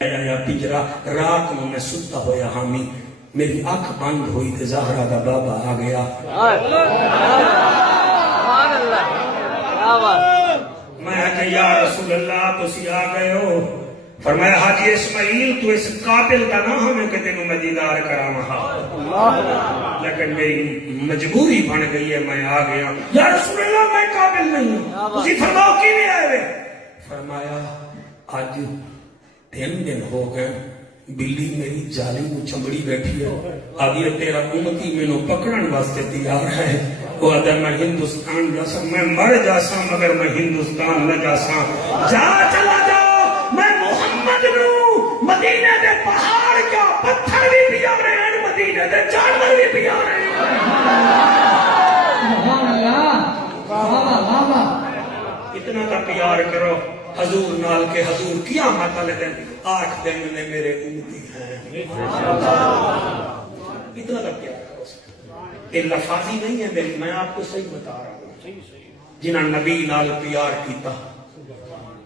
یا پنجرا رات کو میں ستا ہوا حامی میری اکھ بند ہوئی تے زہرا دا بابا آ گیا. میں کہ یا رسول اللہ تسی آ گئے ہو. فرمایا حاجی اسماعیل تو اس قابل کا نہ ہمیں کہ تینوں میں دیدار کراواں لیکن میری مجبوری بن گئی ہے میں آ گیا. یا رسول اللہ میں قابل نہیں ہوں. تسی فرماؤ کی نہیں آئے. فرمایا آج 3 دن ہو گئے بلی میری جالی میں چمڑی بیٹھی ہے. آگے تیرا امتی میں نو پکڑن واسطے تیار ہے. وہ ادھر میں ہندوستان جاسا میں مر جاسا مگر میں ہندوستان نہ جاسا. جا چلا جاؤ میں محمد نو مدینہ دے پہاڑ کیا پتھر بھی پیا رہے ہیں مدینہ دے جانور بھی پیا رہے ہیں. اتنا تا پیار کرو حضور نال کے حضور قیامت والے دن 8 دن میں میرے امتی ہیں. اتنا تک کیا یہ لفاظی نہیں ہے میری میں آپ کو صحیح بتا رہا ہوں. جنہاں نبی نال پیار کیتا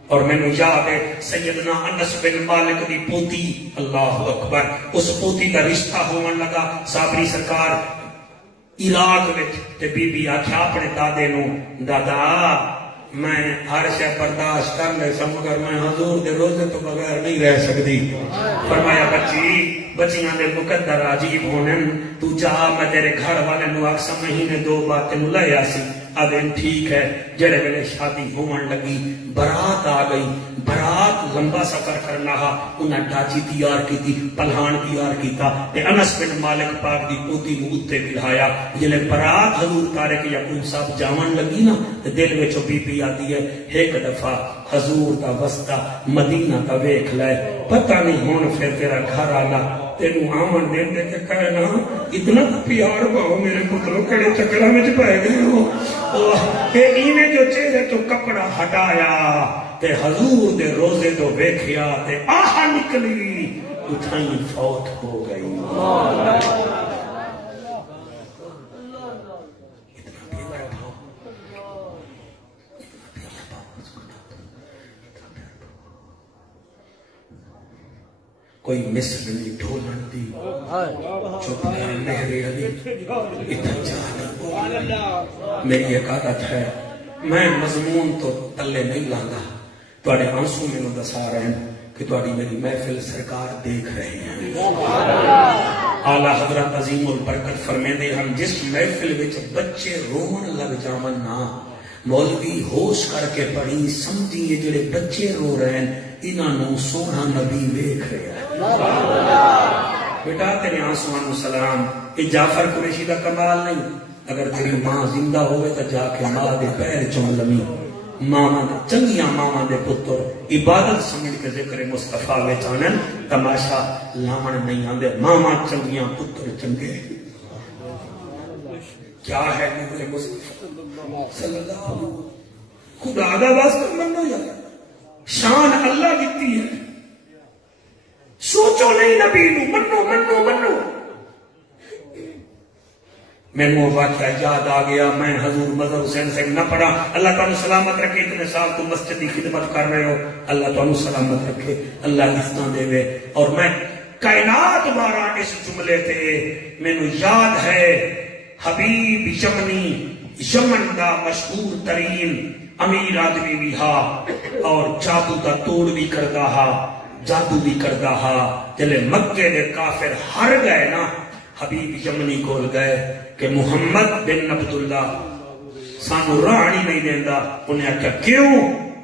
اور میں نے یاد ہے سیدنا انس بن مالک دی پوتی اللہ اکبر اس پوتی دا رشتہ ہون لگا. صابری سرکار عراق وچ تے بی بی آکھیا اپنے دادے نو دادا میں ہر شے برداشت کر لے سا مگر میں حضور دے روزے تو بغیر نہیں رہ سکتی. فرمایا بچیاں دے مقدر عجیب ہونن تو جا میں تیرے گھر والے نو اکثر مہینے 2 بار تینوں لے آسی. آدھیں ٹھیک ہے. جڑے ویلے شادی ہون لگی برات آ گئی. برات لمبا سفر کرنا ہا انہاں ڈاچی تیار کی پلہان تیار کیتا تے انس بن مالک پاک دی پوتی نو اتے بٹھایا. جلے برات حضور طارق یعقوب صاحب جاون لگی نا تے دل وچ بی پی آتی ہے ایک دفعہ حضور دا واسطہ مدینہ دا ویکھ لے. پتہ نہیں ہون پھر تیرا گھر آلا تینوں آمن دین دے کے کہنا اتنا پیار باؤ میرے پتروں کڑے چکرہ میں پائے گئے ہو. کہ انہیں جو چہرے تو کپڑا ہٹایا تے حضور دے روزے تو ویکھیا تے آہ نکلی اٹھائی فوت ہو گئی. کوئی مصر نہیں ڈھولن دی چپ کر مہر علی اتنا جانا. میری ایک عادت ہے میں مضمون تو تلے نہیں لاندہ. تواڈے آنسو میں نو دسا رہے ہیں کہ تواڈی میری محفل سرکار دیکھ رہے ہیں. اعلیٰ حضرت عظیم البرکت فرمیندے ہم جس محفل وچ بچے رومن لگ جاون نا مولوی ہوش کر کے پڑھی سمجھی یہ جڑے بچے رو رہے ہیں انہاں نو سونا نبی دیکھ رہے ہیں. بیٹا تیرے آنسوان و سلام. یہ جعفر قریشی کا کمال نہیں. اگر تیری ماں زندہ ہوئے تو جا کے ماں دے پیر چوم لمی. ماما دے چنگیاں ماما دے پتر عبادت سمجھ کے ذکر مصطفیٰ وچ آنن تماشا لاون نہیں آندے. ماما چنگیاں پتر چنگے. کیا ہے نور مصطفیٰ صلی اللہ علیہ وسلم. خدا دا واسطہ منو یا شان اللہ دیتی ہے. سوچو نہیں نبی نو منو منو منو. میں وہ واقعہ یاد آ گیا. میں حضور مظہر حسین سے نہ پڑھا. اللہ تعالیٰ سلامت رکھے. اتنے سال تو مسجد کی خدمت کر رہے ہو. اللہ تعالیٰ سلامت رکھے. اللہ حسنہ دے وے. اور میں کائنات بارہ اس جملے تے میں نو یاد ہے حبیب یمنی یمن دا مشہور ترین امیر آدمی بھی ہا اور جادو دا توڑ بھی کردہ ہا جادو بھی کردہ ہا. جلے مکے دے کافر ہر گئے نا حبیب یمنی کول گئے کہ محمد بن عبداللہ سانو رانی نہیں دیندہ. انہیں کہا کیوں؟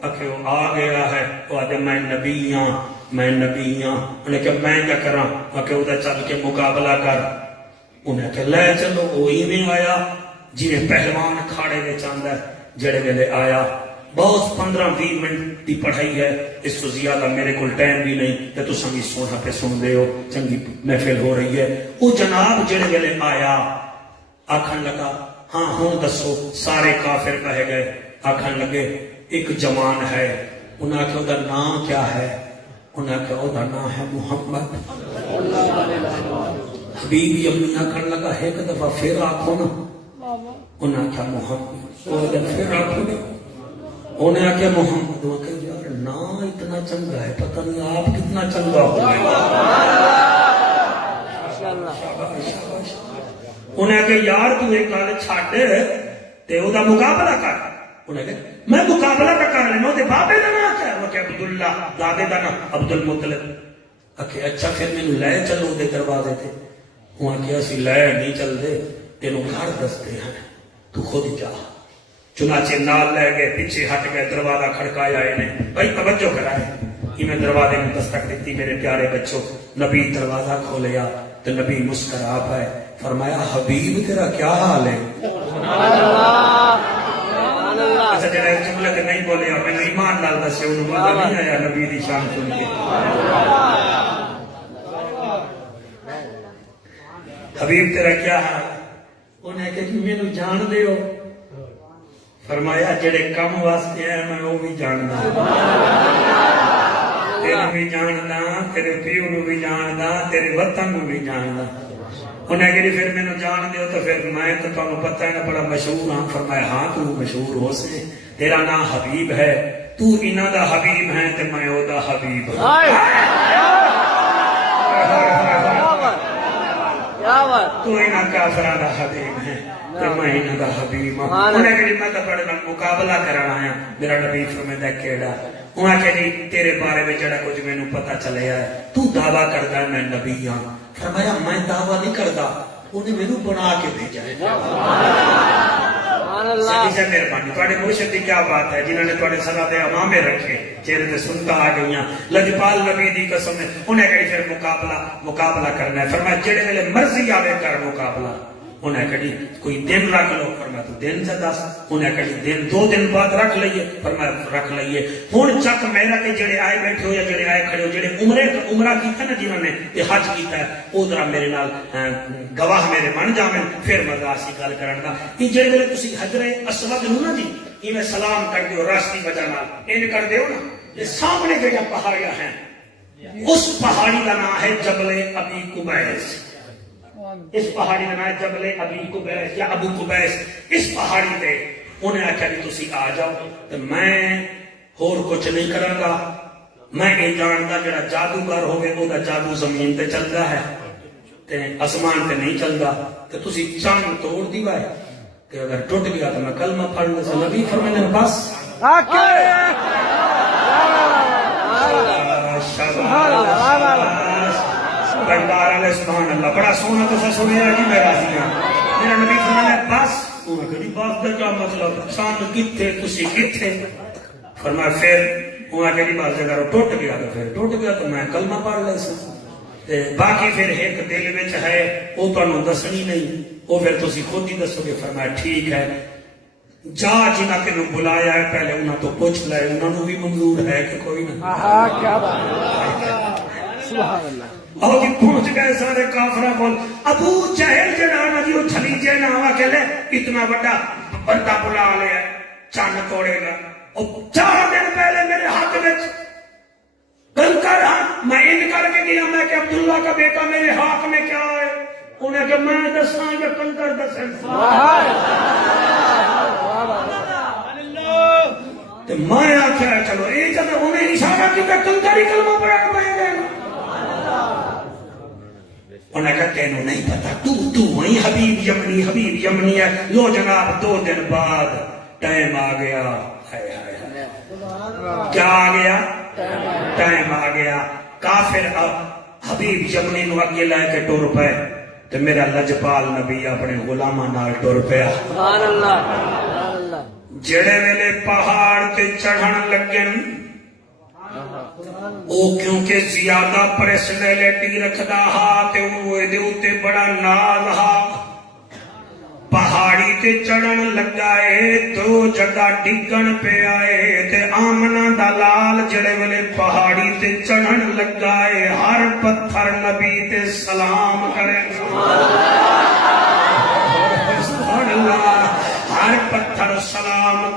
کہ وہ آ گیا ہے. وہ آدھے میں نبی ہاں میں نبی ہاں. انہیں کہا میں کیا کراں؟ کہ وہ چل کے مقابلہ کر. انہیں کہا لے چلو. وہ ایویں آیا جنہیں پہلوان کھاڑے میں چاندہ جڑے ویلے آیا. بہت 15-20 منٹ دی پڑھائی ہے. اس سے زیادہ میرے کو ٹائم بھی نہیں کہ تو سنگی سونا پہ سن دے ہو. چنگی محفل ہو رہی ہے. وہ جناب جڑے ویلے آیا آکھن لگا ہاں ہوں دسو. سارے کافر کہے گئے. آکھن لگے ایک جوان ہے. انہاں کہ دا نام کیا ہے؟ انہاں کہ دا نام ہے محمد. حبیب یمنی آکھن لگا ایک دفعہ پھر آکھو نا. انہاں کہ محمد. وہ پھر آکھو نا. انہیں آکھیا محمد. وہ کہ یار نام کتنا چنگا ہے، پتہ نہیں آپ کتنا چنگا ہوئے۔ انہیں کہ یار تو ایک گل چھڈ تے او دا مقابلہ کر۔ انہیں کہ میں مقابلہ کا کر لینا، تے بابے دا نام کیا؟ وہ کہ عبداللہ، دادے دا نام عبد المطلب۔ کہ اچھا پھر مینوں لے چلو دے دروازے تے۔ وہاں کہ اسی لے نہیں چل دے، تینوں گھر دستے ہیں، تو خود جا۔ چنانچہ نال لے گئے، پیچھے ہٹ گئے، دروازہ کھڑکایا انہیں، بھائی توجہ کرائے۔ میں دروازے میں دستک دیتی، میرے پیارے بچوں، نبی دروازہ کھولیا تو نبی مسکرا پائے، فرمایا حبیب تیرا کیا حال ہے؟ اچھا جڑا جملے تے نہیں بولے اور میں نے ایمان نال دسے، انہوں مزہ نہیں آیا نبی دی شان سن کے۔ حبیب تیرا کیا حال ہے؟ انہیں کہ مینوں جان دے ہو؟ فرمایا جڑے کم واسطے ہیں میں وہ بھی جاننا، تیرے بھی جاننا، تیرے پیو نو بھی جاننا، تیرے وطن نو بھی جاننا۔ انہیں کہ پھر مینوں جان دیو تو پھر میں تو تمہیں پتہ ہے نا بڑا مشہور ہاں۔ فرمایا ہاں تو مشہور ہو سے، تیرا نام حبیب ہے، تو انہاں دا حبیب ہے تے میں او دا حبیب ہوں۔ تو انہاں کافراں دا حبیب ہے تے میں انہاں دا حبیب ہوں۔ انہیں کہ میں تو بڑے نال مقابلہ کرنا آیا، میرا نبی فرمایا کیڑا؟ انہیں کہ جی تیرے بارے میں جڑا کچھ مینوں پتہ چلیا ہے، تو دعویٰ کردا ہے میں نبی ہاں۔ فرمایا میں دعویٰ نہیں کردا، انہیں مینوں بنا کے بھیجا ہے۔ سچی سے مہربانی، تواڈے مرشد دی کیا بات ہے جنہوں نے تواڈے صلاح دے امامے رکھے، چہرے تے سنتا آ گئیاں، لجپال نبی دی قسم ہے۔ انہیں کہی پھر مقابلہ کرنا ہے۔ فرمایا جڑے ویلے مرضی آوے کر مقابلہ۔ انہیں کہی کوئی دن رکھ لو، فرمایا تو دن سے دس۔ انہیں کہی دن 2 دن بعد رکھ لئیے، فرمایا رکھ لئیے۔ ہن چک میرا کہ جڑے آئے بیٹھے ہو یا جڑے آئے کھڑے ہو، جڑے عمرہ کیتا نا جنہوں نے تے حج کیتا ہے، او ذرا میرے نال گواہ میرے بن جاویں، پھر مزہ سی گل کرن دا۔ یہ جڑے ویلے تسی حجر اسود نو نا جی ایویں سلام کر دیو راستی وجہ نال، ان کر دیو نا، یہ سامنے جڑیاں پہاڑیاں ہیں، اس پہاڑی کا نام ہے جبل ابی قبیس۔ اس پہاڑی کا نام ہے جبل ابی قبیس یا ابو قبیس۔ اس پہاڑی تے انہیں آخیا کہ تسی آ جاؤ تو میں اور کچھ نہیں کراں گا، میں یہ جاندا جڑا جادوگر ہوگے وہ دا جادو زمین تے چلدا ہے تے آسمان تے نہیں چلدا، تے تسی چاند توڑ دیوا ہے کہ اگر ٹوٹ گیا تو میں کلمہ پڑھ لوں۔ نبی فرمانے بس بندار علیہ سبحان اللہ، بڑا سونا تو سنیا جی، میں راضی ہوں۔ میرا نبی فرمانے بس۔ انہوں نے کہا بس کا کیا مطلب، چاند کتھے تسی کتھے؟ فرمایا پھر انہوں نے کہا بس جگہ ٹوٹ گیا تو پھر ٹوٹ گیا تو میں کلمہ پڑھ لے سا، باقی پھر ایک دل وچ ہے وہ تانوں دسنی نہیں، وہ پھر تسی خود ہی دسو گے۔ فرمایا ٹھیک ہے، جا جنہاں تینوں بلایا ہے پہلے انہاں تو پوچھ لے، انہاں نوں بھی منظور ہے کہ کوئی نہ؟ کیا بات ہے، سبحان اللہ۔ اور جی پہنچ گئے سارے کافرہ بول، ابو جہل جنانا جی وہ چھلیجے نہ ہوا کہ لے اتنا بڑا بندہ بلا لیا چاند توڑے گا، اور 4 دن پہلے میرے ہاتھ میں کنکر ہاں، میں ان کر کے گیا میں کہ عبداللہ کا بیٹا میرے ہاتھ میں کیا ہے؟ انہیں کہ میں دساں یا کنکر دسیں؟ تو میں آخیا چلو یہ جب انہیں اشارہ کی کہ کنکر ہی کلمہ پڑھا کے پڑھے گئے۔ انہیں کہا تینوں نہیں پتا، تو وہی حبیب یمنی ہے۔ لو جناب 2 دن بعد ٹائم آ گیا، کیا آ گیا؟ ٹائم آ گیا۔ کافر اب حبیب یمنی نو اگے لے کے ٹر پے تو میرا لجپال نبی اپنے غلاماں نال ٹر پیا۔ سبحان اللہ۔ جڑے ویلے پہاڑ تے چڑھن لگن او کیونکہ زیادہ پرسنالٹی رکھدا ہا تے اوے دے اوتے بڑا ناز ہا، پہاڑی تے چڑھن لگا اے 2 جگہ ڈگن پہ آئے تے آمنہ دا لال جڑے ویلے پہاڑی تے چڑھن لگا اے ہر پتھر نبی تے سلام کرے۔ سبحان اللہ، ہر پتھر سلام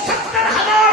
70,000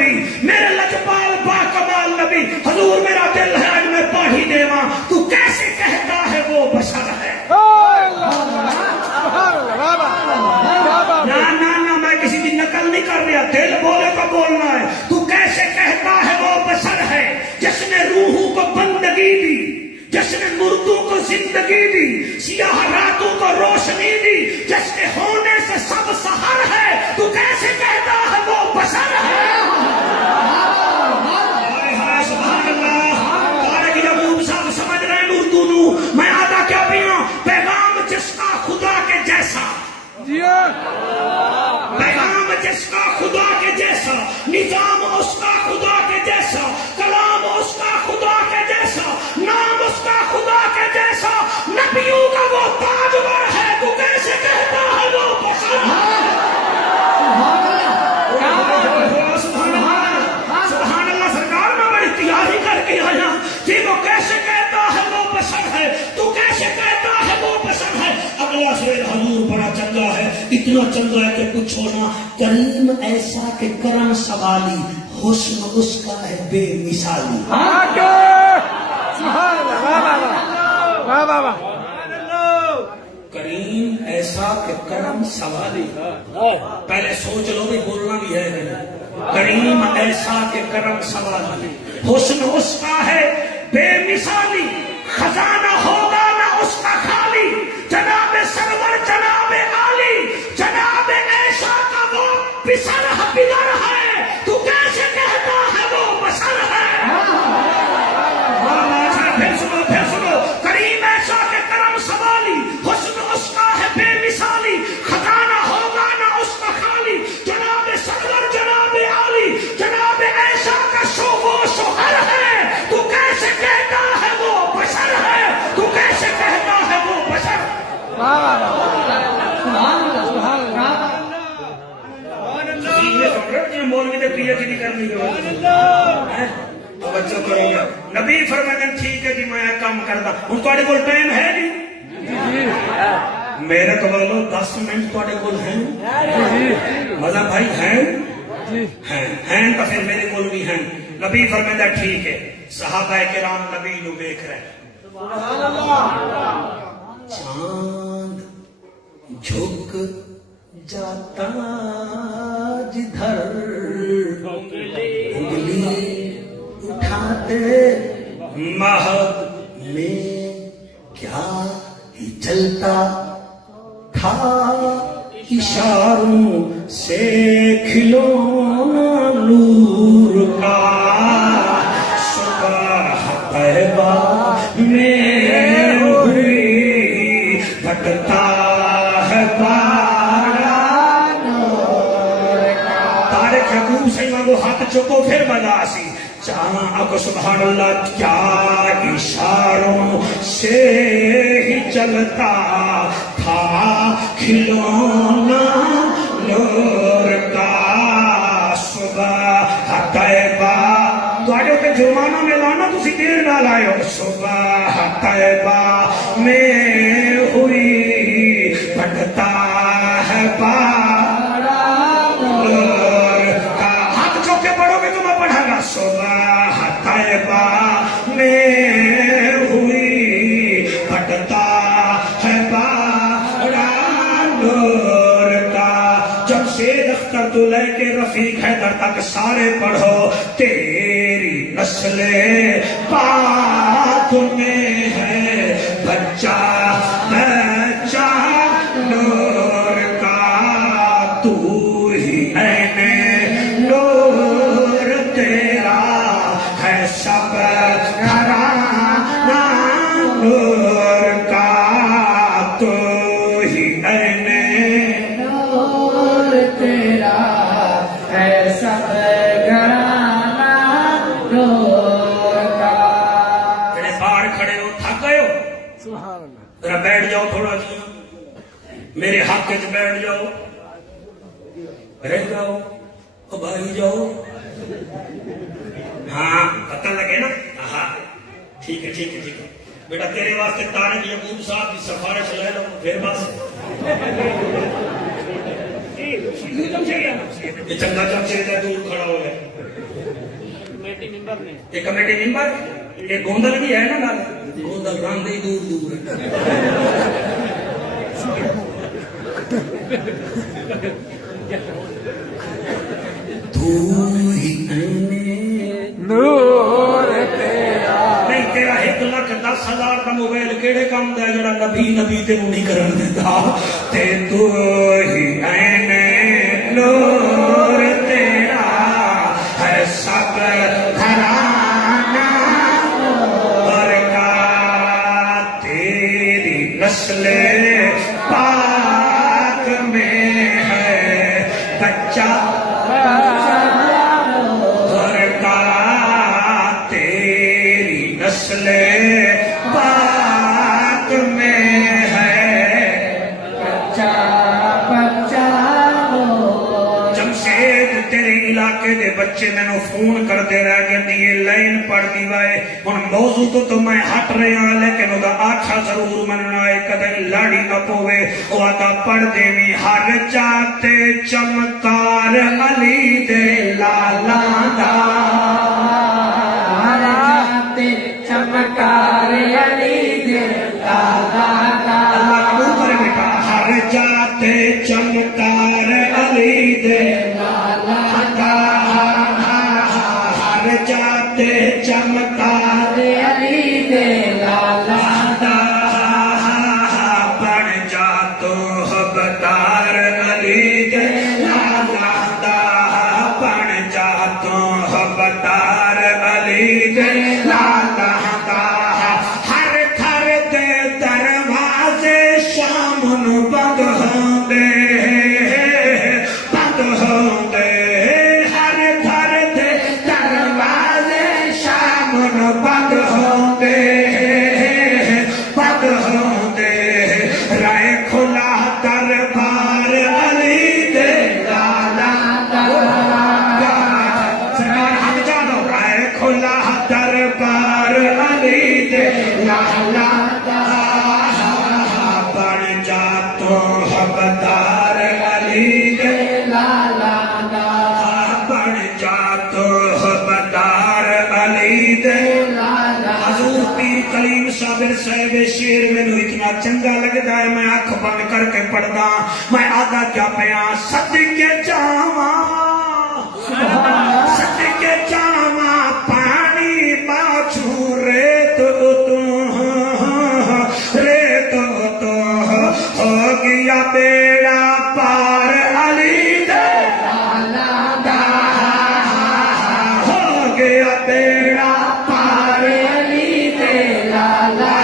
نبی میرے لجپال با کمال نبی حضور میرا دل ہے آج میں پڑھی دیواں تو کیسے کہتا ہے وہ بشر ہے نہ میں کسی کی نقل نہیں کر رہا دل بولے تو بولنا ہے تو کیسے کہتا ہے وہ بشر ہے جس نے روحوں کو بندگی دی جس نے مردوں کو زندگی دی سیاہ راتوں کو روشنی دی جس کے ہونے سے سب سحر ہے تو کیسے کہتا ہے وہ بشر ہے سبحان اللہ طارق یعقوب صاحب سمجھ رہے ہیں اردو نو میں آدھا کیا پیاں پیغام جس کا خدا کے جیسا پیغام جس کا خدا کے جیسا نظام اس کا خدا کے جیسا کلام اس کا خدا کے جیسا نام اس کا خدا کے جیسا نبیوں کا وہ تاجور ہے تو کیسے کہتا ہے وہ بشر ہے سبحان اللہ سرکار میں بڑی تیاری کر کے آیا کہ وہ کیسے کہتا ہے وہ بشر ہے تو کیسے کہتا ہے وہ بشر ہے اگلا شعر حضور بڑا چنگا ہے اتنا چنگا ہے کہ پوچھو نا کریم ایسا کہ کرم سوالی حسن اس کا ہے بے مثالی کریم ایسا کہ کرم سوالی پہلے سوچ لو بھی بولنا بھی ہے کریم ایسا کہ کرم سوالی حسن اس کا ہے بے مثالی خزانہ ہوگا نہ اس کا خالی جناب سرور جناب عالی جناب ایسا کا وہ بسر ہے تو کیسے کہتا ہے وہ بشر ہے پھر سنو کریم ایسا کہ کرم سوالی حسن اس کا ہے بے مثالی خزانہ ہوگا نہ اس کا خالی جناب سرور جناب عالی جناب ایسا کا شوہر ہے تو کیسے کہتا ہے وہ بشر ہے تو کیسے کہتا ہے وہ بشر توجہ کرو گا نبی فرماتے ہیں ٹھیک ہے جی میں کام کردا ہوں تواڈے کول ٹائم ہے جی میرے کو بولو 10 منٹ تواڈے کول ہیں مزہ بھائی ہیں تو پھر میرے کول بھی ہیں نبی فرماتا ہے ٹھیک ہے صحابہ کرام نبی نو دیکھ رہے سبحان اللہ چاند جھک جاتا جدھر انگلی اٹھاتے مہد میں کیا ہی چلتا تھا اشاروں سے کھلونا نور کا صبح طیبہ میں ہوئی بھٹکتا ہے طارق یعقوب سیما وہ ہاتھ چکو پھر بدا سی چاہاں سبحان اللہ کیا اشاروں سے ہی چلتا تھا کھلونا نور کا صبح طیبہ تواڈے تے جرمانہ میں لانا تسی دیر نال آئے ہو صبح طیبہ میں ہوئی بھٹکتا ہے پارا نور کا ہاتھ چوک کے پڑھو گے تو میں پڑھا گا صبح طیبہ میں ہوئی بھٹکتا ہے پارا نور کا جمشید اختر تو لے کے رفیق حیدر تک سارے پڑھو تیری نسل پاک میں ہے بچہ بچہ نور کا تو ہی عین نور تیرا ہے سب گھرانا نور کا تو ہی عین نور تیرا ہے سب گھرانا نور کا جڑے باہر کھڑے ہو تھک گئے ہو سبحان اللہ ذرا بیٹھ جاؤ تھوڑا جی میرے حق وچ بیٹھ جاؤ رہ جاؤ بھائی جاؤ ہاں پتہ لگے نا ہاں ٹھیک ہے ٹھیک ہے ٹھیک ہے بیٹا تیرے واسطے طارق یعقوب صاحب کی سفارش لے لو پھر بس یہ چنگا چمچے کا دور کھڑا ہو گیا یہ کمیٹی ممبر یہ گوندل بھی ہے نا گل گوندل راندے دور دور تو ہی نور تیرا نہیں تیرا 1,10,000 کا موبائل کیڑے کام دا جڑا نبی نبی تے نہیں کرن دیندا تے تو ہی عین نور تیرا ہے سب گھرانہ برکات تیری نسل پاک میں ہے بچہ نسل پاک میں ہے بچہ بچہ جمشید تیرے علاقے دے بچے میں نو فون کر دے رہا کہ یہ لائن پڑھ دی وائے ان موضوع تو میں ہٹ رہے ہیں لیکن وہ آٹھا ضرور مننا ہے کدھیں لاڑی نہ پوے وہ آتا پڑھ دے میں ہر چاہتے چمکار علی دے لالا دا چمکار علی دے لالا دا اللہ قبول کرے بیٹا ہر جاتے چمکار علی دے لالا دا ہر جاتے چمکار علی دے لالا دا بن جا تو حبدار علی دے لالا دا بن جا تو حبدار علی دے لالا صاحب شیر میں نو اتنا چنگا لگتا ہے میں آنکھ بند کر کے پڑھدا میں آدھا کیا پیاں صدقے جاواں صدقے جاواں پانی پاچھوں ریت تو ہو گیا بیڑا پار علی دے لالا دا ہو گیا بیڑا پار علی دے لالا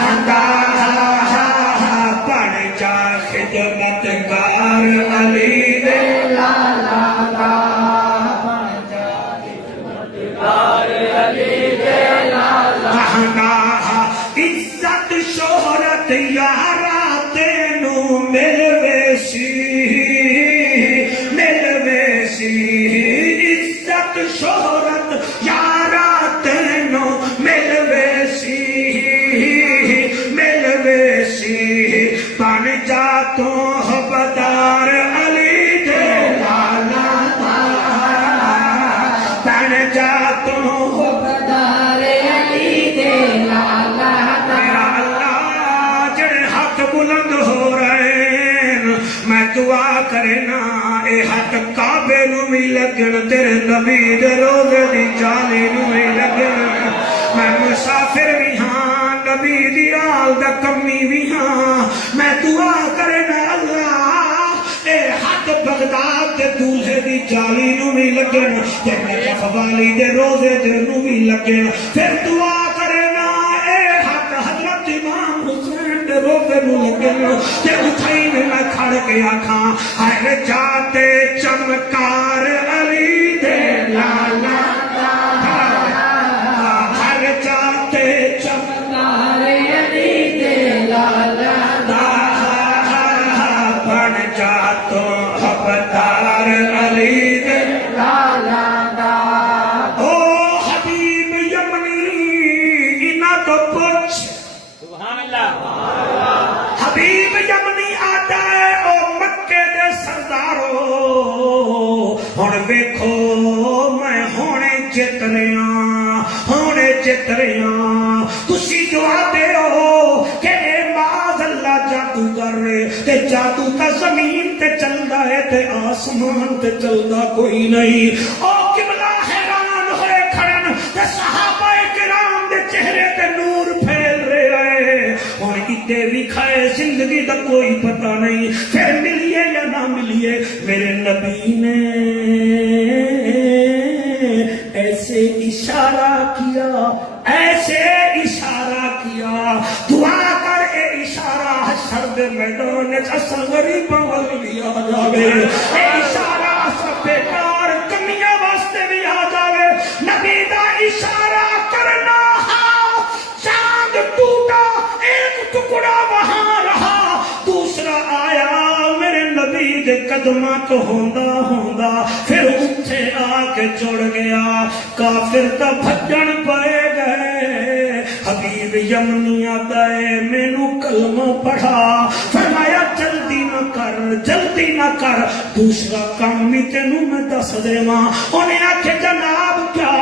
خدمتگار علی دے لالا دا خدمتگار علی دے لالا عزت شہرت یارا تینو ملویسی عزت شہرت یارا تینو ملویسی بن جا تو حبدار علی دے لالا دا بن جا تو حبدار علی دے لالا دا اللہ جڑے ہاتھ بلند ہو رہے ہیں میں دعا کرنا اے ہاتھ کعبے نو بھی لگن تیرے نبی دے روزے دی جالی نو بھی لگن میں مسافر بھی ہاں نبی دی آل دا کمی بھی ہاں میں دعا کرنا اللہ اے ہاتھ بغداد دے دولہے دی جالی نو بھی لگن تے میرے خوالی دے روزے دے نو بھی لگن پھر دعا کرنا اے ہاتھ حضرت امام حسین دے روزے نو لگن تے اٹھائی میں کھڑ کے آکھاں ہر جاتے چمکار علی دے لالا حبیب یمنی آتا ہے او مکے دے سردارو ہن ویکھو میں ہونے چت رہا تریاں تسی جو آتے ہو کہ اے معاذ اللہ جادوگر تے جادو تا زمین تے چلدا ہے تے آسمان تے چلدا کوئی نہیں. او قبلہ حیران ہوئے کھڑن تے صحابہ کرام دے چہرے تے نور پھیل رہے ہیں. اور ادے بھی کھائے زندگی دا کوئی پتہ نہیں پھر ملیے یا نہ ملیے. میرے نبی نے ایسے اشارہ کیا ایسے اشارہ کیا دعا کر اے اشارہ حشر دے میدان وچ اصل غریباں ول بھی آ جاوے. اے اشارہ اصل بیکار کمیاں واسطے بھی آ جاوے. نبی دا اشارہ کرنا چاند ٹوٹا ایک ٹکڑا وہاں رہا دوسرا آیا میرے نبی دے قدماں تو ہوندا ہوندا پھر اتھے آ کے جڑ گیا. کافر تا بھجن پائے گئے. حبیب یمنی آتا ہے مینوں کلمہ پڑھا. فرمایا جلدی نہ کر دوسرا کام بھی تینوں میں دس دیواں. انہیں آکھے جناب کیا؟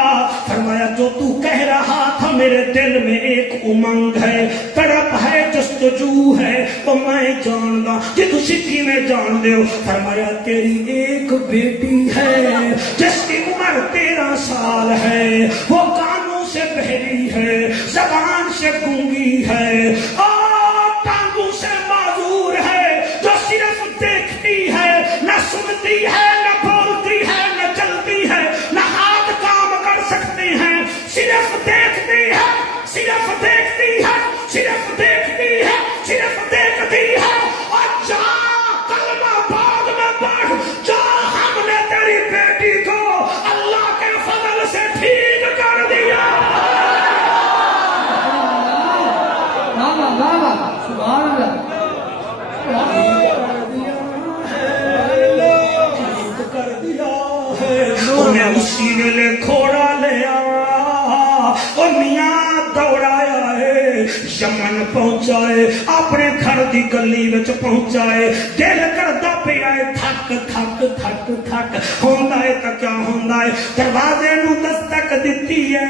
فرمایا جو تو کہہ رہا تھا میرے دل میں ایک امنگ ہے تڑپ ہے جستجو ہے تو میں جاندا. جی تسی کیویں جان دے ہو؟ فرمایا تیری ایک بیٹی ہے جس کی عمر 13 سال ہے وہ کانوں سے بہری ہے زبان سے گونگی ہے اور ٹانگوں سے معذور ہے جو صرف دیکھتی ہے نہ سنتی ہے نہ بولتی ہے نہ چلتی ہے نہ ہاتھ کام کر سکتے ہیں صرف دیکھتی ہے صرف دیکھتی ہے صرف دیکھتی ہے صرف دیکھتی ہے. اور جا کلمہ بعد میں پڑھ جا ہم نے تیری بیٹی کو اللہ کے فضل سے ٹھیک کر دیا. سبحان اللہ کر دیا ہے. انہیں اسی ویلے کھوڑا لیا اور میاں دوڑایا ہے یمن پہنچائے اپنے گھر دی گلی وچ پہنچائے. دل کردا پیا ہے تھک تھک تھک تھک ہوندا ہے تا کیا ہوندا ہے. دروازے نو دستک دتی ہے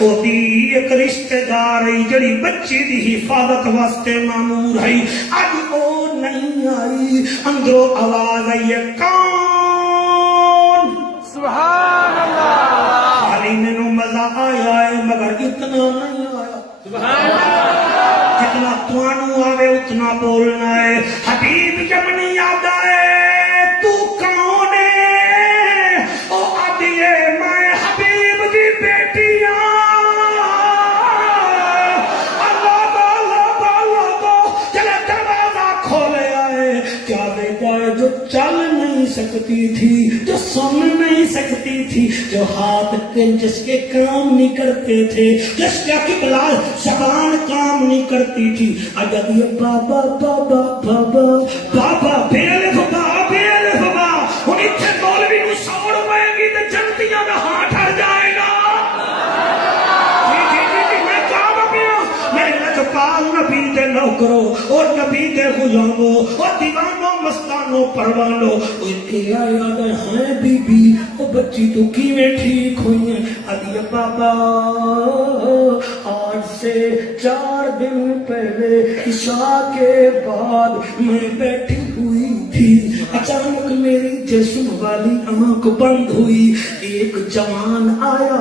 او دی ایک رشتہ دار ہے جڑی بچی دی حفاظت واسطے مامور ہے. اج او نہیں آئی. اندروں آواز آئی ہے کون؟ سبحان اللہ. خالی مینوں مزہ آیا ہے مگر اتنا نہیں آیا. سبحان اللہ. جتنا توانوں آوے اتنا بولنا ہے. حبیب یمنی یاد آئے تو کون ہے؟ او آدھیے میں حبیب دی بیٹی جو چل نہیں سکتی تھی جو سن نہیں سکتی تھی جو ہاتھ جس کے کام نہیں کرتے تھے جس کا قبلہ زبان کام نہیں کرتی تھی. اگر یہ بابا بابا بابا بابا بیل بابا بیل بابا ہن ایتھے مولوی نوں سوڑ پائے گی تے جنتیاں دا ہاتھ اڑ جائے گا. جی میں کہاں پیا میرے لجپال نبی دے نوکرو اور نبی دے غلامو اور دیوانو مستانو پروانو یاد ہے بی بی وہ بچی تو کیویں ٹھیک ہوئی ہے. ادی بابا آج سے 4 دن پہلے عشاء کے بعد میں بیٹھی ہوئی تھی اچانک میری جسم والی آنکھ بند ہوئی. ایک جوان آیا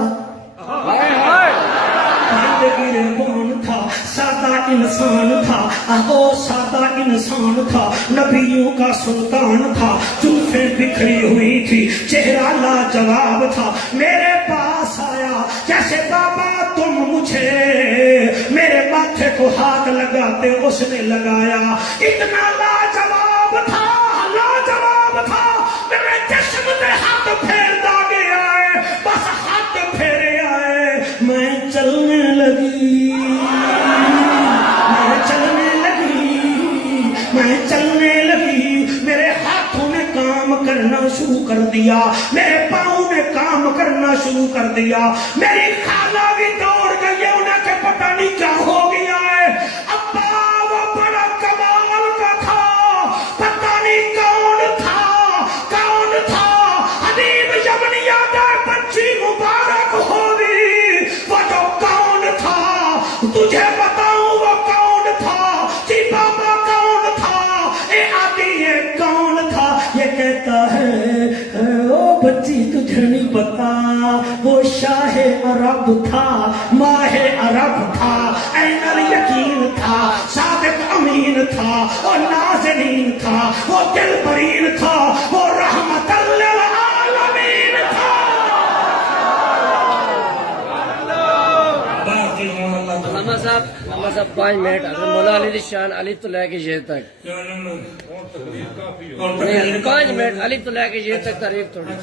کون تھا؟ سادہ انسان تھا. وہ سادہ انسان تھا نبیوں کا سلطان تھا. زلفیں بکھری ہوئی تھی چہرہ لاجواب تھا. میرے پاس آیا جیسے بابا تم مجھے میرے ماتھے کو ہاتھ لگاتے اس نے لگایا. اتنا لاجواب تھا لاجواب تھا میرے جسم پہ ہاتھ پھیرتا گیا ہے. بس ہاتھ پھیرے آئے میں چلنے لگی میں چلنے لگی. میرے ہاتھوں نے کام کرنا شروع کر دیا میرے پاؤں نے کام کرنا شروع کر دیا. میری خالہ بھی دوڑ گئی ہے انہیں کہ پتہ نہیں کیا ہو گیا ہے. ابا وہ بڑا کمال کا تھا پتہ نہیں کون تھا. حبیب یمنی آتا بچی مبارک ہوگی نہیں پتا وہ شاہ عرب تھا ماہ عرب تھا عین الیقین تھا صادق امین تھا وہ نازنین تھا وہ دل برین تھا وہ رحمت للعالمین تھا باقی ہوں اللہ علامہ صاحب 5 منٹ اگر مولا علی دی شان علی تو لے کے یہ تک 5 منٹ علی تو لے کے یہ تک تعریف تھوڑی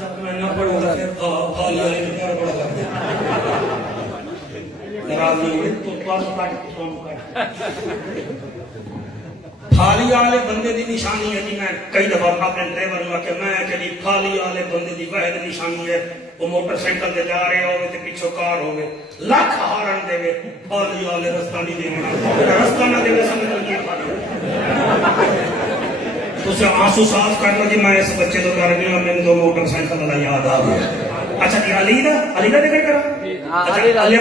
پھالی والے بندے دی نشانی ہے جی میں کئی دفعہ اپنے ڈرائیور نوں کہ میں کہ جی پھالی والے بندے دی واحد نشانی ہے وہ موٹر سائیکل تے جا رہے ہوے تے پیچھے کار ہوے لاکھ ہارن دے پھالی والے رستہ نہیں دینا رستہ نہ دے سمجھ لگی تو آنسو صاف کر لو جی میں اس بچے تو کر گیا میں دو موٹر سائیکل والا یاد آ گیا اچھا جی علی دا ذکر کرا علی